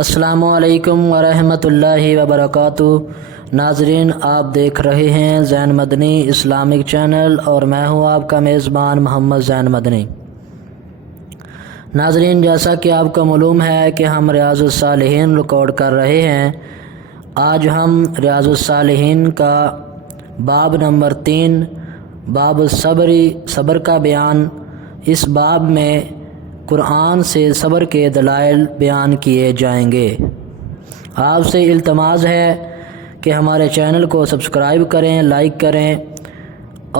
السلام علیکم ورحمۃ اللہ وبرکاتہ۔ ناظرین، آپ دیکھ رہے ہیں زین مدنی اسلامک چینل اور میں ہوں آپ کا میزبان محمد زین مدنی۔ ناظرین، جیسا کہ آپ کو معلوم ہے کہ ہم ریاض الصالحین ریکارڈ کر رہے ہیں۔ آج ہم ریاض الصالحین کا باب نمبر 3 باب صبر کا بیان، اس باب میں قرآن سے صبر کے دلائل بیان کیے جائیں گے۔ آپ سے التماس ہے کہ ہمارے چینل کو سبسکرائب کریں، لائک کریں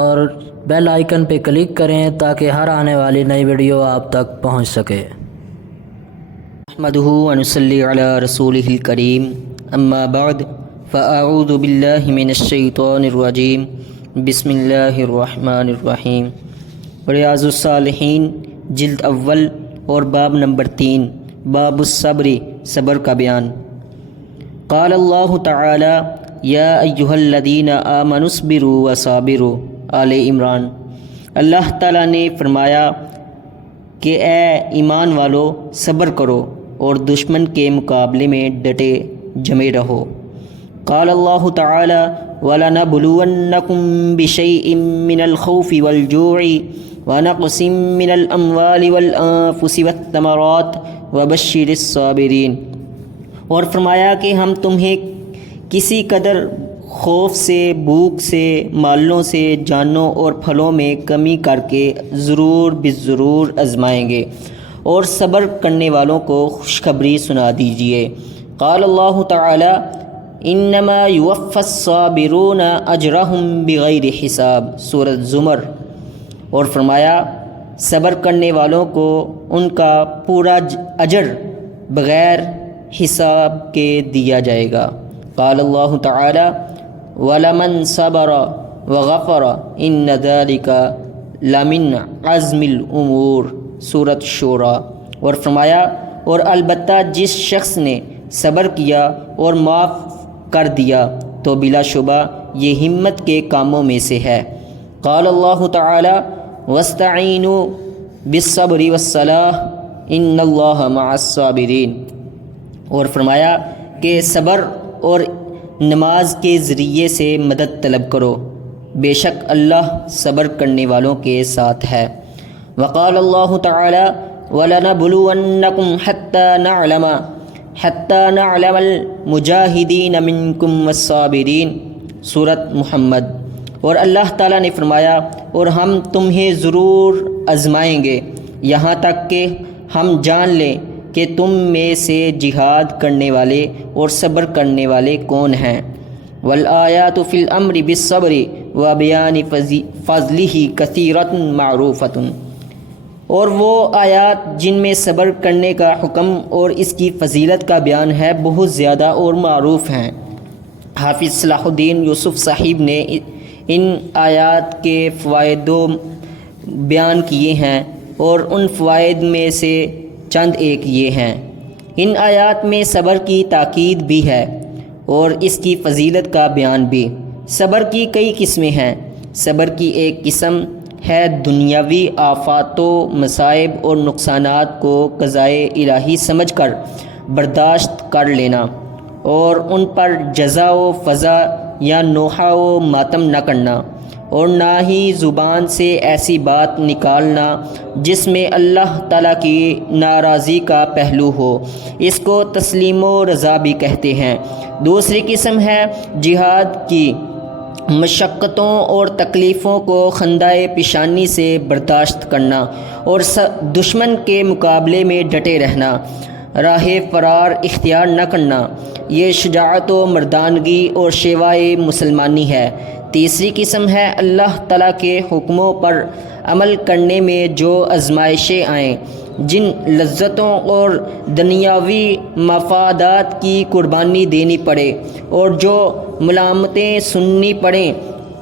اور بیل آئیکن پہ کلک کریں تاکہ ہر آنے والی نئی ویڈیو آپ تک پہنچ سکے۔ نحمدہ و نصلی علی رسولہ الکریم، اما بعد فاعوذ باللہ من الشیطان الرجیم، بسم اللہ الرحمن الرحیم۔ ریاض الصالحین جلد اول اور باب نمبر 3 باب الصبر، صبر کا بیان۔ قال اللہ تعالی یا ایہا الذین آمنوا اصبروا وصابروا، آل عمران۔ اللہ تعالیٰ نے فرمایا کہ اے ایمان والو، صبر کرو اور دشمن کے مقابلے میں ڈٹے جمے رہو۔ قال اللہ تعالی وَلَنَبْلُوَنَّكُمْ بِشَيْءٍ مِّنَ الْخَوْفِ وَالْجُوعِ وَنَقْصٍ مِّنَ الْأَمْوَالِ وَالْأَنفُسِ وَالثَّمَرَاتِ وَبَشِّرِ الصَّابِرِينَ۔ اور فرمایا کہ ہم تمہیں کسی قدر خوف سے، بھوک سے، مالوں سے، جانوں اور پھلوں میں کمی کر کے ضرور آزمائیں گے، اور صبر کرنے والوں کو خوشخبری سنا دیجیے۔ قال اللہ تعالی انما یوفی الصابرون اجرہم بغیر حساب، سورۃ زمر۔ اور فرمایا صبر کرنے والوں کو ان کا پورا اجر بغیر حساب کے دیا جائے گا۔ قال اللہ تعالی وَلَمَنْ صَبَرَ وَغَفَرَ إِنَّ ذَلِكَ لَمِنْ عَزْمِ الْأُمُورِ، سورۃ شورى۔ اور فرمایا اور البتہ جس شخص نے صبر کیا اور معاف کر دیا تو بلا شبہ یہ ہمت کے کاموں میں سے ہے۔ قال اللہ تعالی وَاسْتَعِینُوا بِالصَّبْرِ وَالصَّلَاةِ إِنَّ اللَّهَ مَعَ الصَّابِرِينَ۔ اور فرمایا کہ صبر اور نماز کے ذریعے سے مدد طلب کرو، بے شک اللہ صبر کرنے والوں کے ساتھ ہے۔ وقال اللہ تعالی وَلَنَبْلُوَنَّكُمْ حَتَّى نَعْلَمَ الْمُجَاهِدِينَ مِنْكُمْ وَالصَّابِرِينَ، سورۃ محمد۔ اور اللہ تعالیٰ نے فرمایا اور ہم تمہیں ضرور آزمائیں گے یہاں تک کہ ہم جان لیں کہ تم میں سے جہاد کرنے والے اور صبر کرنے والے کون ہیں۔ والآیات فی الامر بالصبر وبیان فضلہ کثیرۃ معروفۃ۔ اور وہ آیات جن میں صبر کرنے کا حکم اور اس کی فضیلت کا بیان ہے بہت زیادہ اور معروف ہیں۔ حافظ صلاح الدین یوسف صاحب نے ان آیات کے فوائد بیان کیے ہیں، اور ان فوائد میں سے چند ایک یہ ہیں۔ ان آیات میں صبر کی تاکید بھی ہے اور اس کی فضیلت کا بیان بھی۔ صبر کی کئی قسمیں ہیں۔ صبر کی ایک قسم ہے دنیاوی آفات و مصائب اور نقصانات کو قضائے الہی سمجھ کر برداشت کر لینا اور ان پر جزا و فضا یا نوحہ و ماتم نہ کرنا، اور نہ ہی زبان سے ایسی بات نکالنا جس میں اللہ تعالیٰ کی ناراضی کا پہلو ہو، اس کو تسلیم و رضا بھی کہتے ہیں۔ دوسری قسم ہے جہاد کی مشقتوں اور تکلیفوں کو خندۂ پیشانی سے برداشت کرنا اور دشمن کے مقابلے میں ڈٹے رہنا، راہ فرار اختیار نہ کرنا۔ یہ شجاعت و مردانگی اور شیوائے مسلمانی ہے۔ تیسری قسم ہے اللہ تعالیٰ کے حکموں پر عمل کرنے میں جو آزمائشیں آئیں، جن لذتوں اور دنیاوی مفادات کی قربانی دینی پڑے اور جو ملامتیں سننی پڑیں،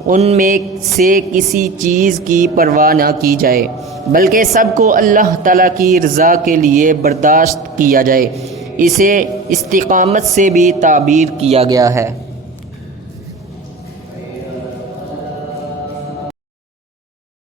ان میں سے کسی چیز کی پرواہ نہ کی جائے بلکہ سب کو اللہ تعالیٰ کی رضا کے لیے برداشت کیا جائے۔ اسے استقامت سے بھی تعبیر کیا گیا ہے۔